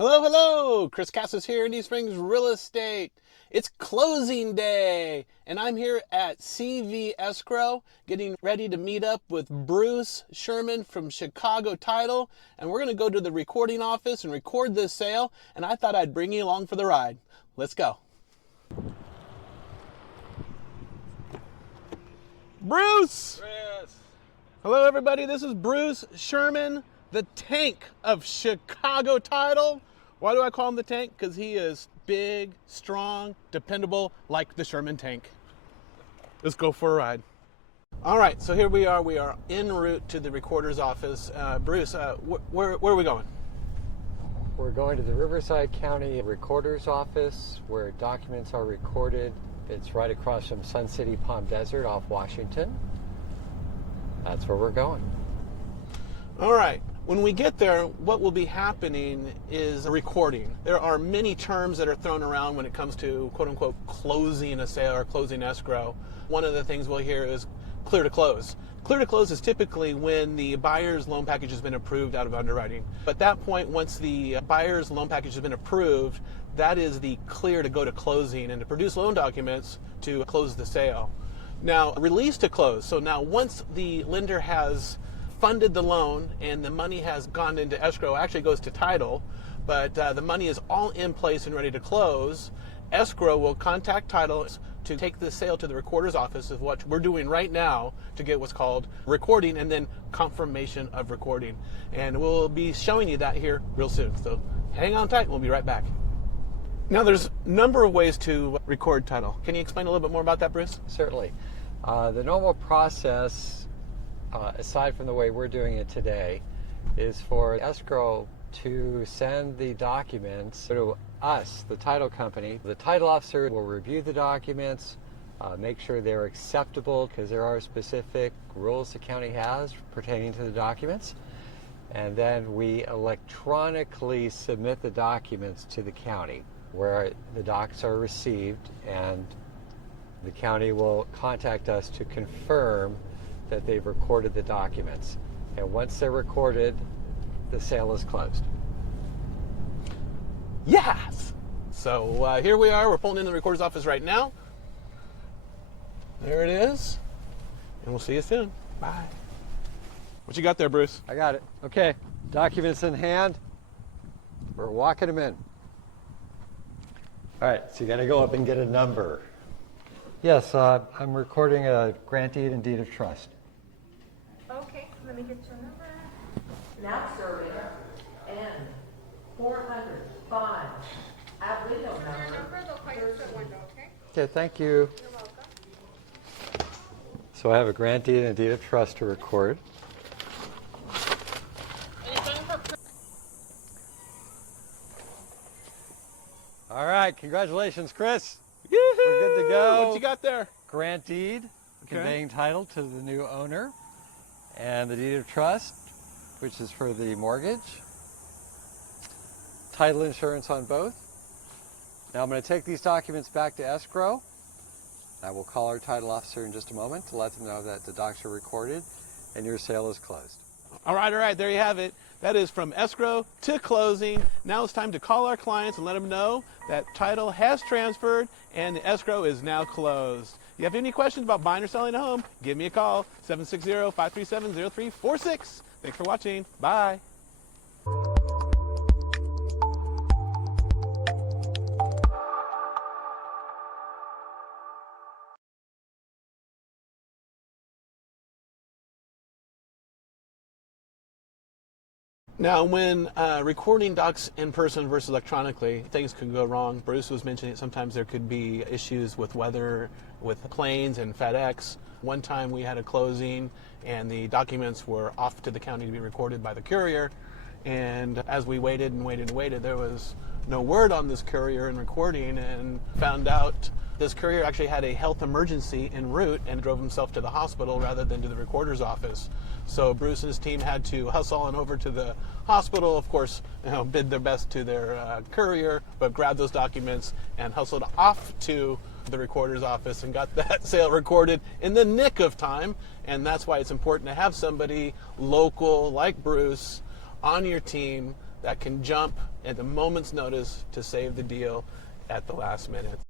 Hello, hello! Chris Cassis here in East Springs Real Estate. It's closing day, and I'm here at CV Escrow getting ready to meet up with Bruce Sherman from Chicago Title, and we're going to go to the recording office and record this sale, and I thought I'd bring you along for the ride. Let's go. Bruce! Chris. Hello, everybody. This is Bruce Sherman, the tank of Chicago Title. Why do I call him the tank? Because he is big, strong, dependable, like the Sherman tank. Let's go for a ride. All right, so here we are. We are en route to the recorder's office. Bruce, where are we going? We're going to the Riverside County Recorder's Office where documents are recorded. It's right across from Sun City Palm Desert off Washington. That's where we're going. All right. When we get there, what will be happening is a recording. There are many terms that are thrown around when it comes to quote-unquote closing a sale or closing escrow. One of the things we'll hear is clear to close. Clear to close is typically when the buyer's loan package has been approved out of underwriting. But at that point, once the buyer's loan package has been approved, that is the clear to go to closing and to produce loan documents to close the sale. Now, release to close. So now once the lender has funded the loan and the money has gone into escrow, actually goes to title, but the money is all in place and ready to close, escrow will contact title to take the sale to the recorder's office, is what we're doing right now to get what's called recording and then confirmation of recording. And we'll be showing you that here real soon. So hang on tight, we'll be right back. Now there's a number of ways to record title. Can you explain a little bit more about that, Bruce? Certainly. The normal process, aside from the way we're doing it today, is for escrow to send the documents to us, the title company. The title officer will review the documents, make sure they're acceptable, because there are specific rules the county has pertaining to the documents. And then we electronically submit the documents to the county, where the docs are received, and the county will contact us to confirm that they've recorded the documents. And once they're recorded, the sale is closed. Yes! So here we are. We're pulling in the recorder's office right now. There it is. And we'll see you soon. Bye. What you got there, Bruce? I got it. Okay, documents in hand. We're walking them in. All right, so you got to go up and get a number. Yes, I'm recording a grant deed and deed of trust. Okay, let me get your number. Now serving N 405 at window number. They'll call you at window, okay? Okay, thank you. You're welcome. So I have a grant deed and a deed of trust to record. All right, congratulations, Chris. Yoo-hoo! We're good to go. What you got there? Grant deed, Okay. conveying title to the new owner, and the deed of trust, which is for the mortgage. Title insurance on both. Now I'm going to take these documents back to escrow. I will call our title officer in just a moment to let them know that the docs are recorded and your sale is closed. All right, there you have it. That is from escrow to closing. Now it's time to call our clients and let them know that title has transferred and the escrow is now closed. If you have any questions about buying or selling a home, give me a call, 760-537-0346. Thanks for watching. Bye. Now, when recording docs in person versus electronically, things could go wrong. Bruce was mentioning sometimes there could be issues with weather, with planes and FedEx. One time we had a closing and the documents were off to the county to be recorded by the courier. And as we waited and waited and waited, there was no word on this courier and recording, and found out this courier actually had a health emergency en route and drove himself to the hospital rather than to the recorder's office. So Bruce and his team had to hustle on over to the hospital, of course, bid their best to their courier, but grabbed those documents and hustled off to the recorder's office and got that sale recorded in the nick of time. And that's why it's important to have somebody local like Bruce on your team that can jump at a moment's notice to save the deal at the last minute.